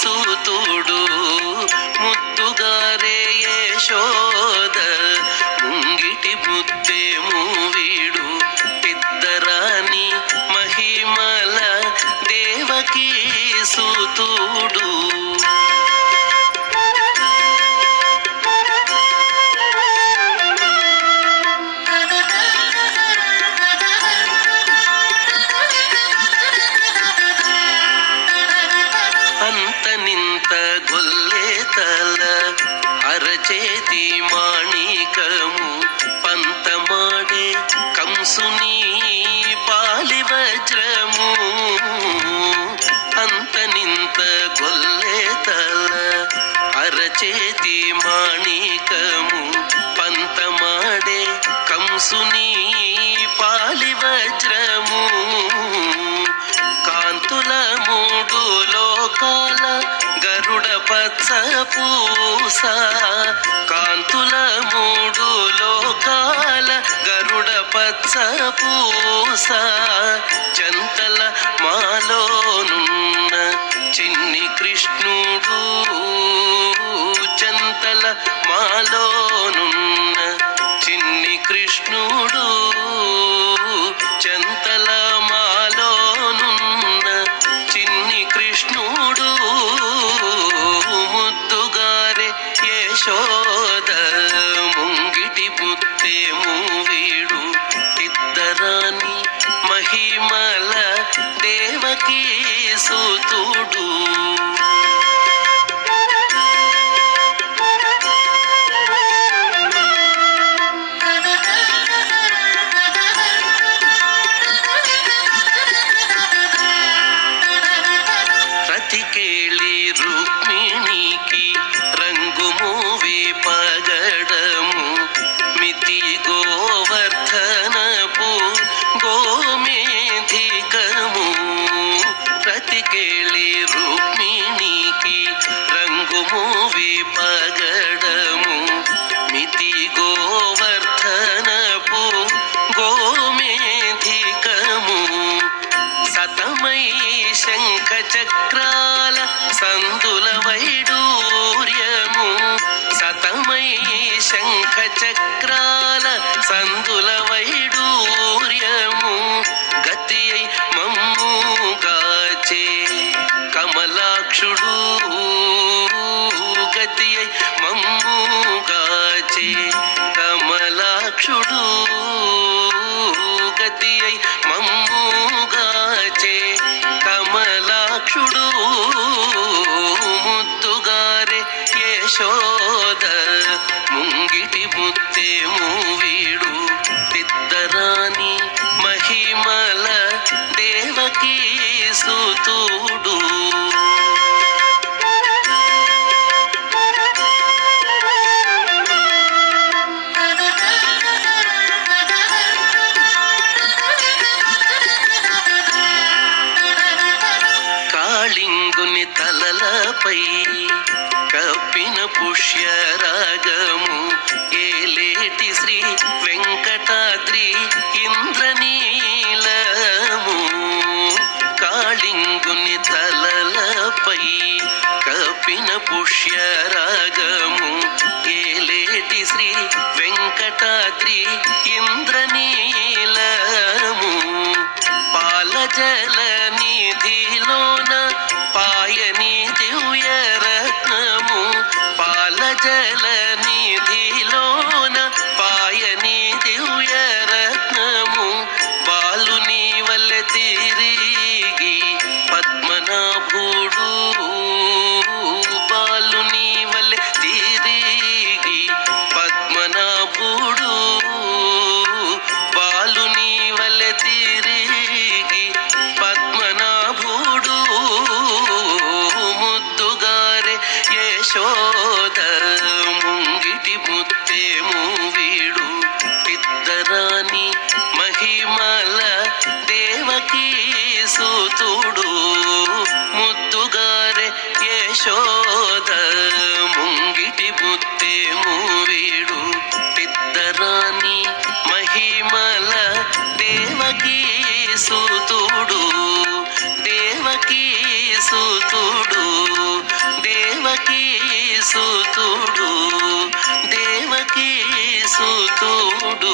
సూతుడు ముద్దుగారే యశోద ముంగిటి ముత్తేము వీడు పెద్దరాని మహిమల దేవకీ సూతుడు. అంతనింత గొల్లెతల అరచేతి మాణికము పంతమాడే కంసుని పాలి వజ్రము. అంతనింత గొల్లెతల అరచేతి మాణికము పంతమాడే కంసుని పాలి వజ్రము. కాంతుల మూడు లోకాల గరుడ పచ్చ పూస కాంతుల మూడు లోకాల గరుడ పచ్చ పూస జంతల మాలోనున్న చిన్ని కృష్ణుడు జంతల మాలోనున్న చిన్ని కృష్ణుడు జంతల మాలోనున్న చిన్ని కృష్ణుడు ముద్దుగారే యశోద ముంగిటి ముత్తేము వీడు ఇద్దరాని మహిమల దేవకీ సూతుడు. రతికేళి రుక్మిణికి రంగుమూవి పగడము మితి గోవర్ధనపు గోమేధికము. రతికేళి రుక్మిణికి రంగుమూవి పగడము మితి గోవర్ధనపు గోమేధికము. సతమై శంఖ చక్రాల సందుల వైడూర్యము సతమై శంఖ చక్రాల సందుల వైడూర్యము. గతి అయి మమ్ముగాచే కమలాక్షుడు గతి అయి మమ్ముగాచే కమలాక్షుడు గతి అయి మమ్ముగాచే కమలాక్షుడు ముద్దుగారే యశోద ముంగిటి ముత్తేము వీడు ఇద్దరాని మహిమల దేవకీ సూతుడు. కాళింగుని తలలపై కప్పిన పుష్యరాగము ఏలేటి శ్రీ వెంకటాద్రి ఇంద్రనీలము. కాళింగుని తలలపై కప్పిన పుష్యరాగము ఏలేటి శ్రీ వెంకటాద్రి ఇంద్రనీలము. పాలజల నిధిలోన పాయని దివ్య రత్నము పాలజల నిధిలోన పాయని దివ్య రత్నము. బాలుని వల్లె తిరిగి పద్మనాభుడు బాలుని వల్లె తిరిగి పద్మనాభుడు బాలుని వల్లె తిరిగి పద్మనాభుడు ముద్దుగారే యశోద ముంగిటి ముత్తేము వీడు ఇద్దరాని మహిమల దేవకీ సూతుడు ముద్దుగారే యశోద ముంగిటి ముత్తేము వీడు ఇద్దరాని మహిమల దేవకీ సూతుడు దేవ దేవకీ సుతుడు దేవకీ సుతుడు దేవకీ సుతుడు